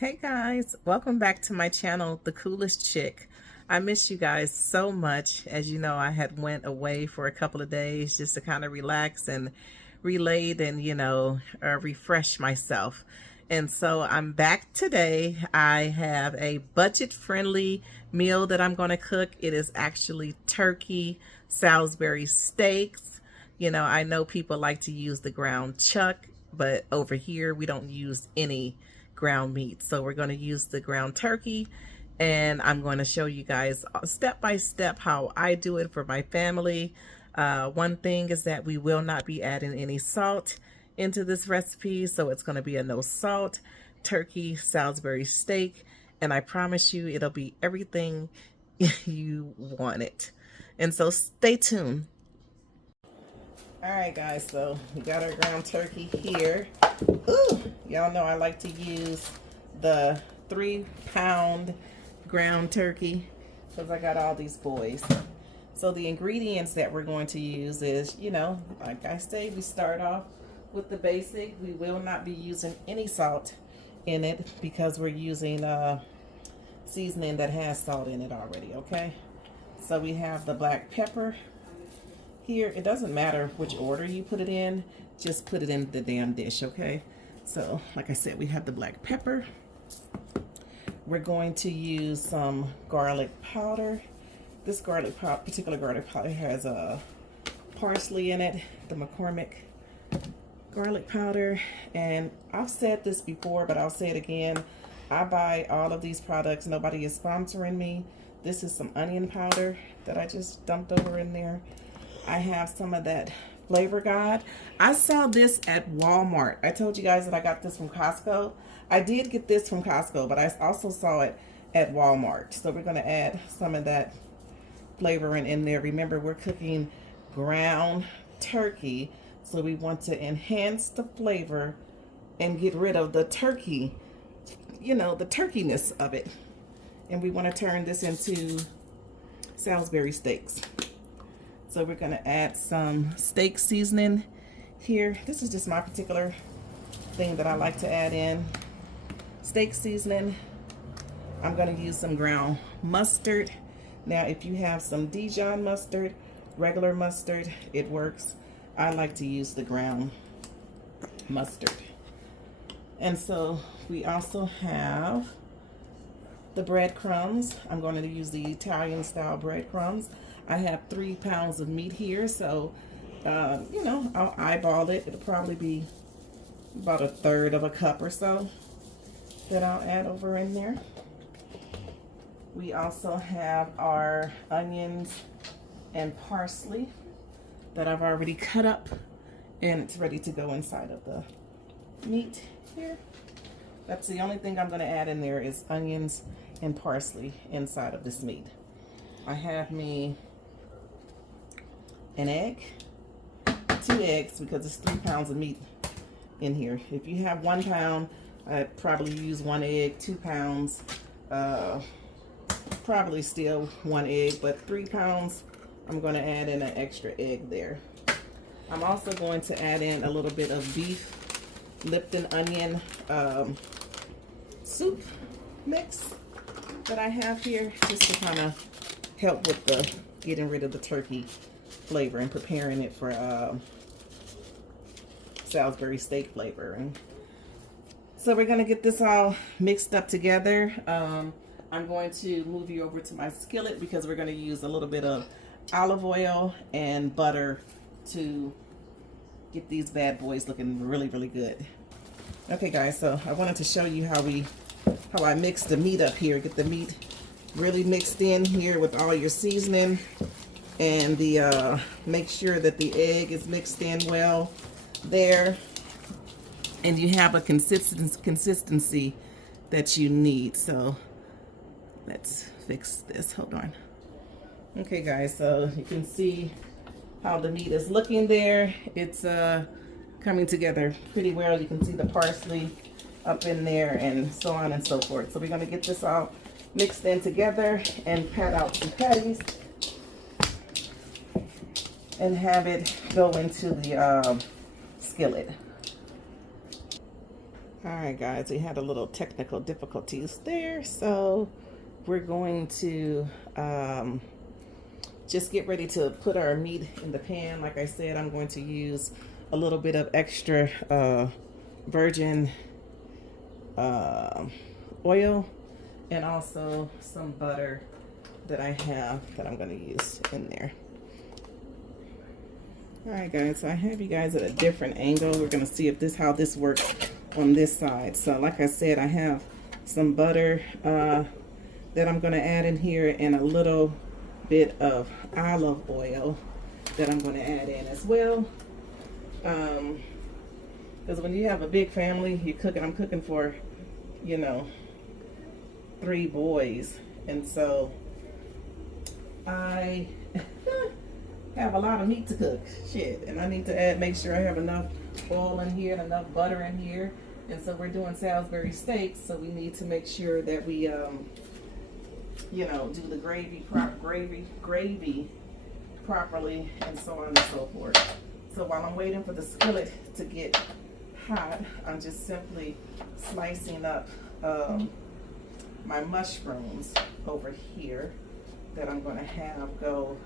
Hey guys, welcome back to my channel, The Coolest Chick. I miss you guys so much. As you know, I had went away for a couple of days just to kind of relax and relate and, refresh myself. And so I'm back today. I have a budget-friendly meal that I'm going to cook. It is actually turkey Salisbury steaks. I know people like to use the ground chuck, but over here we don't use any ground meat. So we're going to use the ground turkey, and I'm going to show you guys step by step how I do it for my family. One thing is that we will not be adding any salt into this recipe, so it's going to be a no salt turkey Salisbury steak, and I promise you it'll be everything you want it. And so stay tuned. All right, guys, so we got our ground turkey here. Ooh, y'all know I like to use the 3-pound ground turkey because I got all these boys. So the ingredients that we're going to use is, like I say, we start off with the basic. We will not be using any salt in it because we're using seasoning that has salt in it already, okay? So we have the black pepper. Here, it doesn't matter which order you put it in, just put it in the damn dish, okay? So, like I said, we have the black pepper. We're going to use some garlic powder. This particular garlic powder has parsley in it, the McCormick garlic powder. And I've said this before, but I'll say it again. I buy all of these products. Nobody is sponsoring me. This is some onion powder that I just dumped over in there. I have some of that Flavor God. I saw this at Walmart. I told you guys that I got this from Costco. I did get this from Costco, but I also saw it at Walmart. So we're going to add some of that flavoring in there. Remember, we're cooking ground turkey, so we want to enhance the flavor and get rid of the turkey, the turkeyness of it. And we want to turn this into Salisbury steaks. So we're going to add some steak seasoning here. This is just my particular thing that I like to add in. Steak seasoning. I'm going to use some ground mustard. Now, if you have some Dijon mustard, regular mustard, it works. I like to use the ground mustard. And so we also have the breadcrumbs. I'm going to use the Italian style breadcrumbs. I have 3 pounds of meat here, so I'll eyeball it. It'll probably be about 1/3 of a cup or so that I'll add over in there. We also have our onions and parsley that I've already cut up, and it's ready to go inside of the meat here. That's the only thing I'm going to add in there is onions and parsley inside of this meat. I have me an egg, 2 eggs, because it's 3 pounds of meat in here. If you have 1 pound, I'd probably use 1 egg. 2 pounds, probably still 1 egg, but 3 pounds, I'm going to add in an extra egg there. I'm also going to add in a little bit of beef Lipton onion soup mix that I have here, just to kind of help with the getting rid of the turkey flavor and preparing it for Salisbury steak flavor. And so we're going to get this all mixed up together. I'm going to move you over to my skillet because we're going to use a little bit of olive oil and butter to get these bad boys looking really, really good. Okay, guys, so I wanted to show you how I mix the meat up here. Get the meat really mixed in here with all your seasoning, and the make sure that the egg is mixed in well there, and you have a consistency that you need. So let's fix this. Hold on. Okay, guys, so you can see how the meat is looking there. It's coming together pretty well. You can see the parsley up in there and so on and so forth. So we're going to get this all mixed in together and pat out some patties and have it go into the skillet. All right, guys, we had a little technical difficulties there, so we're going to just get ready to put our meat in the pan. Like I said, I'm going to use a little bit of extra virgin oil and also some butter that I have that I'm going to use in there. All right, guys, so I have you guys at a different angle. We're going to see if how this works on this side. So like I said, I have some butter that I'm going to add in here and a little bit of olive oil that I'm going to add in as well. Because when you have a big family, you're cooking. I'm cooking for, you know, 3 boys, and so I have a lot of meat to cook. Shit, and I need to make sure I have enough oil in here and enough butter in here. And so we're doing Salisbury steaks, so we need to make sure that we, you know, do the gravy properly, and so on and so forth. So while I'm waiting for the skillet to get hot, I'm just simply slicing up my mushrooms over here that I'm going to have go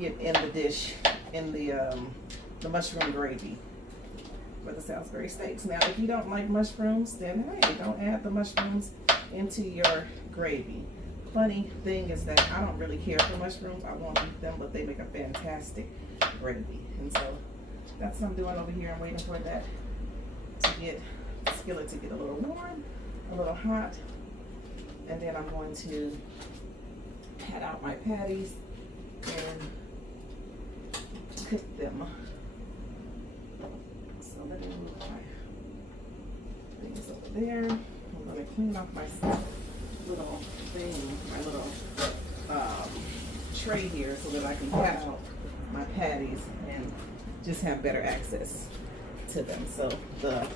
in the dish, in the mushroom gravy for the Salisbury steaks. Now, if you don't like mushrooms, then hey, don't add the mushrooms into your gravy. Funny thing is that I don't really care for mushrooms. I won't eat them, but they make a fantastic gravy. And so that's what I'm doing over here. I'm waiting for that to get the skillet to get a little warm, a little hot, and then I'm going to pat out my patties and cook them. So let me move my things over there. I'm going to clean off my little thing, my little tray here, so that I can pat out my patties and just have better access to them. So the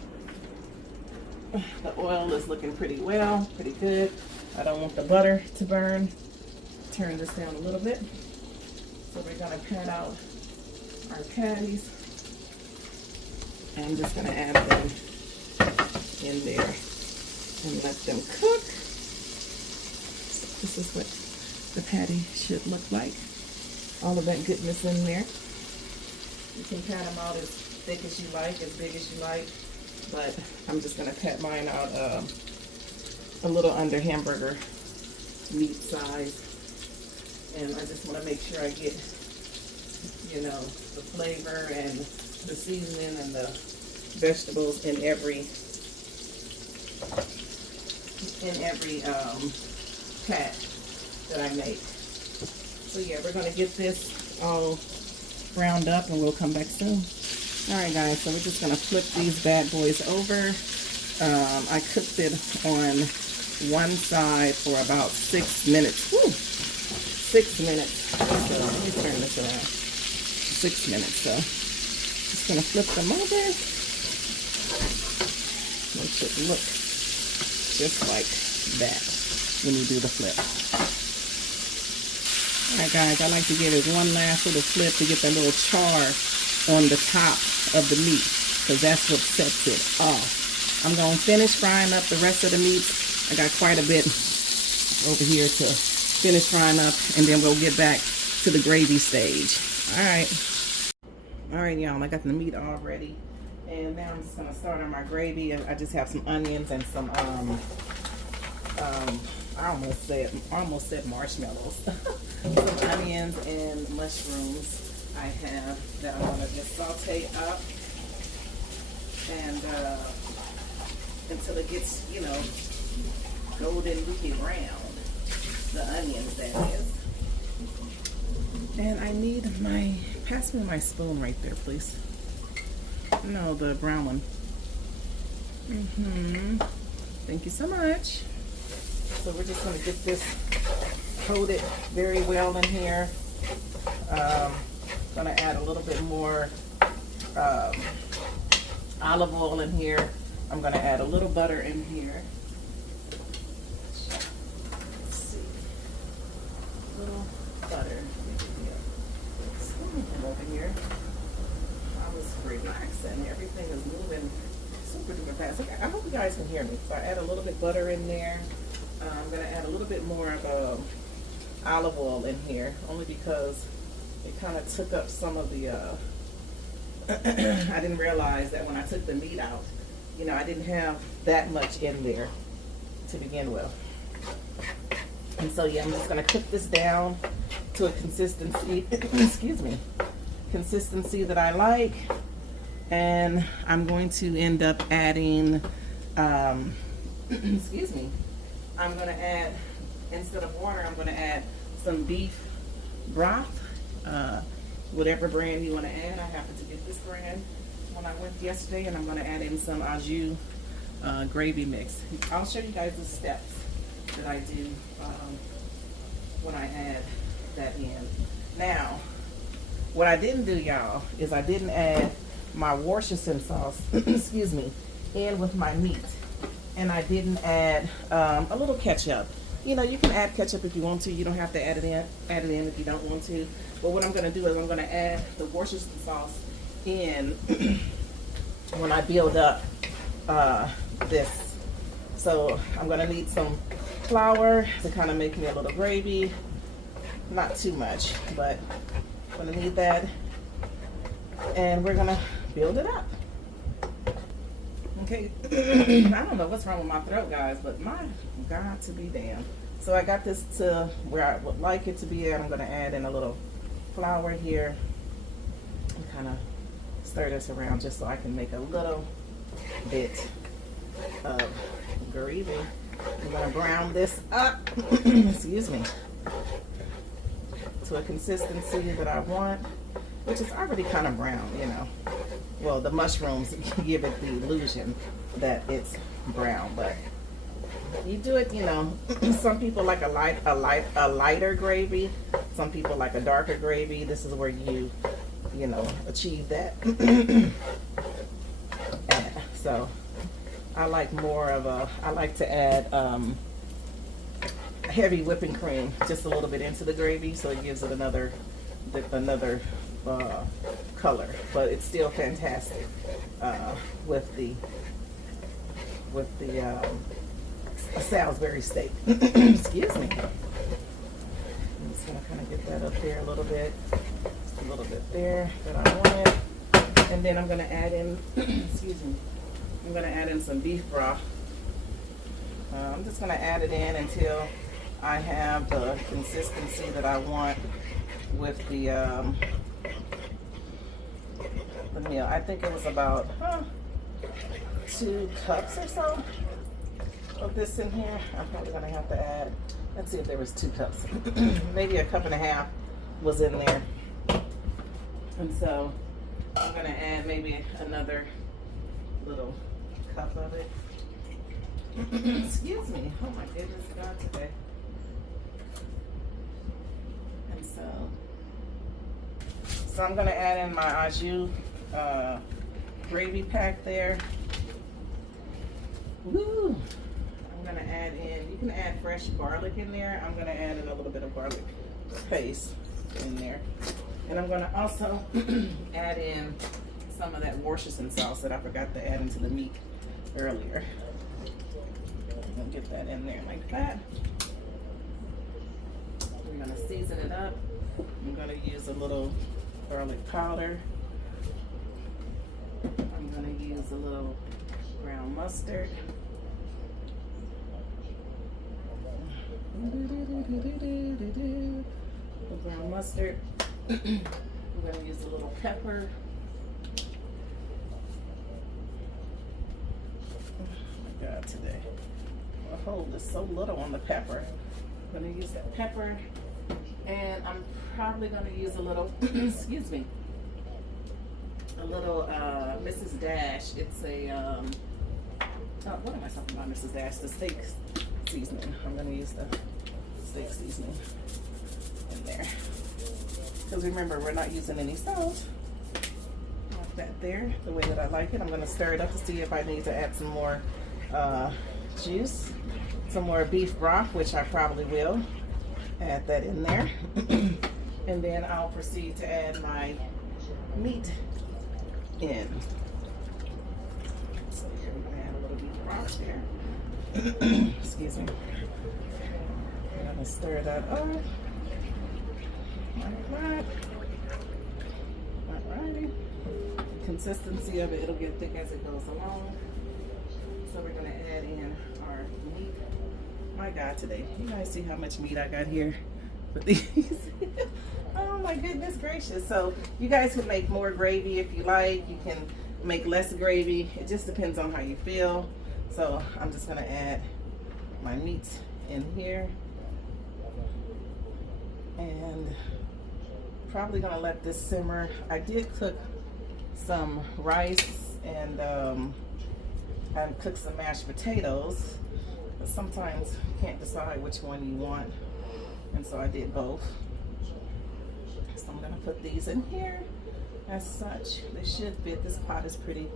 oil is looking pretty well, pretty good. I don't want the butter to burn. Turn this down a little bit. So we're gonna pat out our patties. I'm just gonna add them in there and let them cook. So this is what the patty should look like. All of that goodness in there. You can pat them out as thick as you like, as big as you like, but I'm just gonna pat mine out a little under hamburger meat size. And I just want to make sure I get, you know, the flavor and the seasoning and the vegetables in every pat that I make. So yeah, we're going to get this all browned up and we'll come back soon. All right, guys, so we're just going to flip these bad boys over. I cooked it on one side for about 6 minutes. Woo! 6 minutes. So let me turn this around. 6 minutes. So just gonna flip them over. It should look just like that when you do the flip. Alright, guys, I like to give it one last little flip to get that little char on the top of the meat, because that's what sets it off. I'm gonna finish frying up the rest of the meat. I got quite a bit over here to finish frying up, and then we'll get back to the gravy stage. All right, y'all, I got the meat all ready, and now I'm just gonna start on my gravy. I just have some onions and some I almost said marshmallows. Some onions and mushrooms I have that I'm gonna just saute up and until it gets, you know, golden ruby brown. The onions, that is. And I need pass me my spoon right there, please. No, the brown one. Thank you so much. So we're just gonna get this coated very well in here. Gonna add a little bit more olive oil in here. I'm gonna add a little butter in here. Butter. Over here. I was relaxing. Everything is moving super duper fast. Okay, I hope you guys can hear me. So I add a little bit butter in there. I'm gonna add a little bit more of olive oil in here, only because it kind of took up some of the, I didn't realize that when I took the meat out, you know, I didn't have that much in there to begin with. And so yeah, I'm just gonna cook this down to a consistency, excuse me, consistency that I like. And I'm going to end up adding, excuse me, I'm gonna add, instead of water, I'm gonna add some beef broth, whatever brand you wanna add. I happened to get this brand when I went yesterday, and I'm gonna add in some au jus gravy mix. I'll show you guys the steps that I do when I add that in. Now, what I didn't do, y'all, is I didn't add my Worcestershire sauce, excuse me, in with my meat. And I didn't add a little ketchup. You know, you can add ketchup if you want to. You don't have to add it in if you don't want to. But what I'm gonna do is I'm gonna add the Worcestershire sauce in when I build up this. So I'm gonna need some flour to kind of make me a little gravy. Not too much, but I'm gonna need that. And we're gonna build it up. Okay, I don't know what's wrong with my throat, guys, but my God to be damn. So I got this to where I would like it to be at. I'm gonna add in a little flour here and kind of stir this around just so I can make a little bit of gravy. I'm gonna brown this up, excuse me, to a consistency that I want, which is already kind of brown, you know. Well, the mushrooms give it the illusion that it's brown, but you do it, you know. Some people like a lighter gravy. Some people like a darker gravy. This is where you know, achieve that. So I like more of a, I like to add heavy whipping cream, just a little bit into the gravy, so it gives it another color, but it's still fantastic with the Salisbury steak. Excuse me. I'm just gonna kind of get that up there a little bit, just a little bit there that I wanted, and then I'm gonna add in, excuse me, I'm gonna add in some beef broth. I'm just gonna add it in until I have the consistency that I want with the meal. I think it was about 2 cups or so of this in here. I'm probably gonna have to add, let's see if there was 2 cups. Maybe a cup and a half was in there. And so I'm gonna add maybe another little cup of it. Excuse me. Oh my goodness, God, today. And so I'm gonna add in my au jus gravy pack there. Woo! I'm gonna add in, you can add fresh garlic in there. I'm gonna add in a little bit of garlic paste in there. And I'm gonna also add in some of that Worcestershire sauce that I forgot to add into the meat earlier. I'm gonna get that in there like that. We're gonna season it up. I'm gonna use a little garlic powder. I'm gonna use a little brown mustard. The brown mustard. I'm gonna use a little pepper. Oh my God, today. My hold is so little on the pepper. I'm gonna use that pepper, and I'm probably gonna use a little, excuse me, a little Mrs. Dash. It's a, what am I talking about, Mrs. Dash? The steak seasoning. I'm gonna use the steak seasoning in there. Because remember, we're not using any salt. Like that there, the way that I like it. I'm gonna stir it up to see if I need to add some more juice, some more beef broth, which I probably will. Add that in there. And then I'll proceed to add my meat in. So right there. Excuse me. I'm gonna stir that up. Like that. Alrighty. Consistency of it, it'll get thick as it goes along. So we're gonna add in our meat. My God, today, you guys see how much meat I got here with these? Oh my goodness gracious. So you guys can make more gravy if you like. You can make less gravy. It just depends on how you feel. So I'm just gonna add my meat in here. And probably gonna let this simmer. I did cook some rice and I cooked some mashed potatoes, but sometimes you can't decide which one you want, and so I did both. So I'm gonna put these in here as such. They should fit. This pot is pretty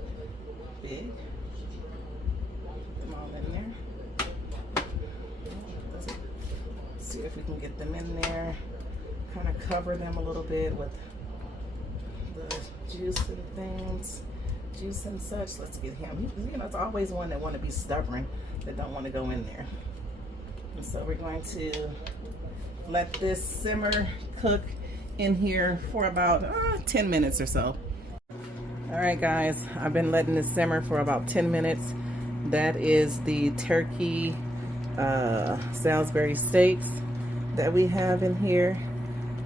big. Put them all in there. Let's see if we can get them in there. Kind of cover them a little bit with the juice and things, juice and such. Let's get him. You know, it's always one that want to be stubborn, that don't want to go in there. And so we're going to let this simmer cook in here for about 10 minutes or so. All right, guys, I've been letting this simmer for about 10 minutes. That is the turkey Salisbury steaks that we have in here.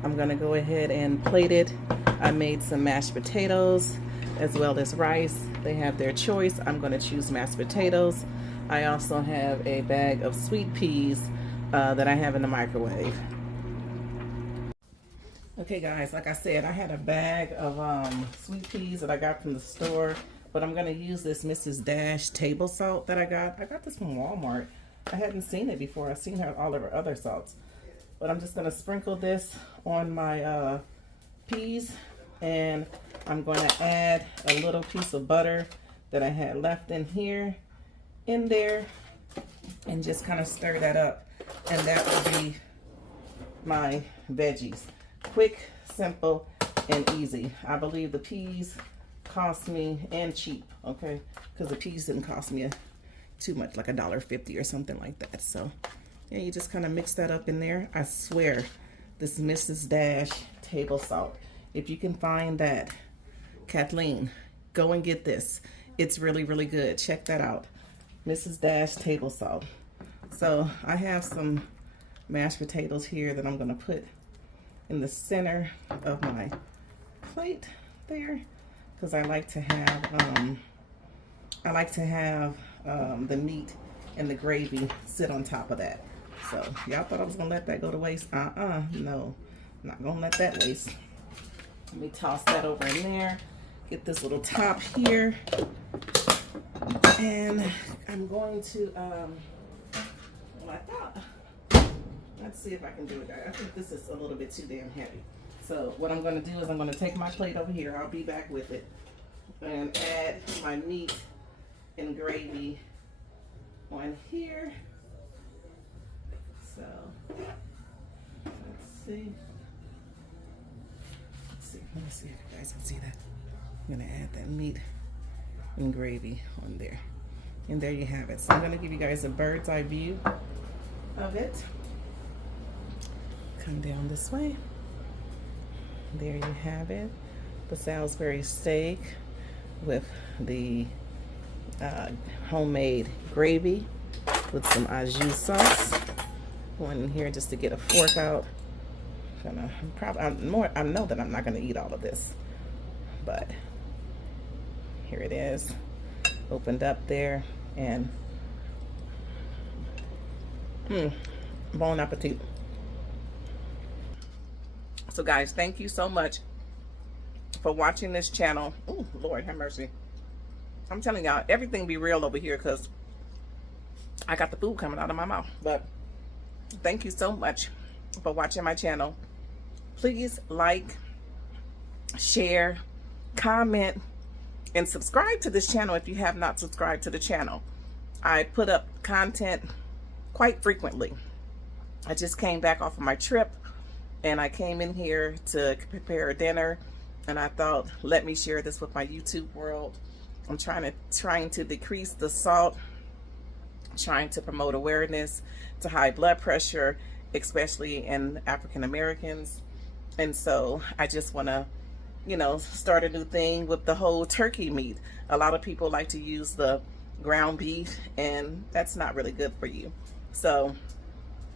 I'm gonna go ahead and plate it. I made some mashed potatoes as well as rice. They have their choice. I'm gonna choose mashed potatoes. I also have a bag of sweet peas that I have in the microwave. Okay guys, like I said, I had a bag of sweet peas that I got from the store, but I'm gonna use this Mrs. Dash table salt that I got. I got this from Walmart. I hadn't seen it before. I've seen all of her other salts. But I'm just gonna sprinkle this on my peas, and I'm gonna add a little piece of butter that I had left in here, in there, and just kind of stir that up. And that will be my veggies. Quick, simple, and easy. I believe the peas cost me, and cheap, okay? Because the peas didn't cost me too much, like $1.50 or something like that. So yeah, you just kind of mix that up in there. I swear, this Mrs. Dash table salt, if you can find that, Kathleen, go and get this. It's really, really good. Check that out. Mrs. Dash table salt. So I have some mashed potatoes here that I'm gonna put in the center of my plate there, because I like to have the meat and the gravy sit on top of that. So y'all thought I was gonna let that go to waste? No, I'm not gonna let that waste. Let me toss that over in there. Get this little top here, and I'm going to let's see if I can do it. I think this is a little bit too damn heavy. So what I'm gonna do is I'm gonna take my plate over here. I'll be back with it, and add my meat and gravy on here. So let's see. Let me see if you guys can see that. I'm gonna add that meat and gravy on there. And there you have it. So I'm gonna give you guys a bird's eye view of it. Come down this way. There you have it. The Salisbury steak with the homemade gravy with some au jus sauce. Going in here just to get a fork out. I know that I'm not gonna eat all of this, but here it is, opened up there, and bon appetit. So guys, thank you so much for watching this channel. Oh Lord have mercy. I'm telling y'all, everything be real over here because I got the food coming out of my mouth. But thank you so much for watching my channel. Please like, share, comment, and subscribe to this channel if you have not subscribed to the channel. I put up content quite frequently. I just came back off of my trip, and I came in here to prepare a dinner, and I thought, let me share this with my YouTube world. I'm trying to decrease the salt trying to promote awareness to high blood pressure, especially in African Americans. And so I just want to, start a new thing with the whole turkey meat. A lot of people like to use the ground beef, and that's not really good for you. So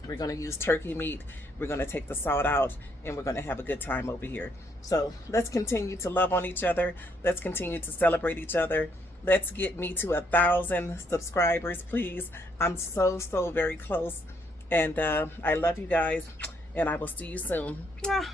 we're going to use turkey meat. We're going to take the salt out, and we're going to have a good time over here. So let's continue to love on each other. Let's continue to celebrate each other. Let's get me to 1,000 subscribers, please. I'm so very close. And I love you guys, and I will see you soon. Mwah.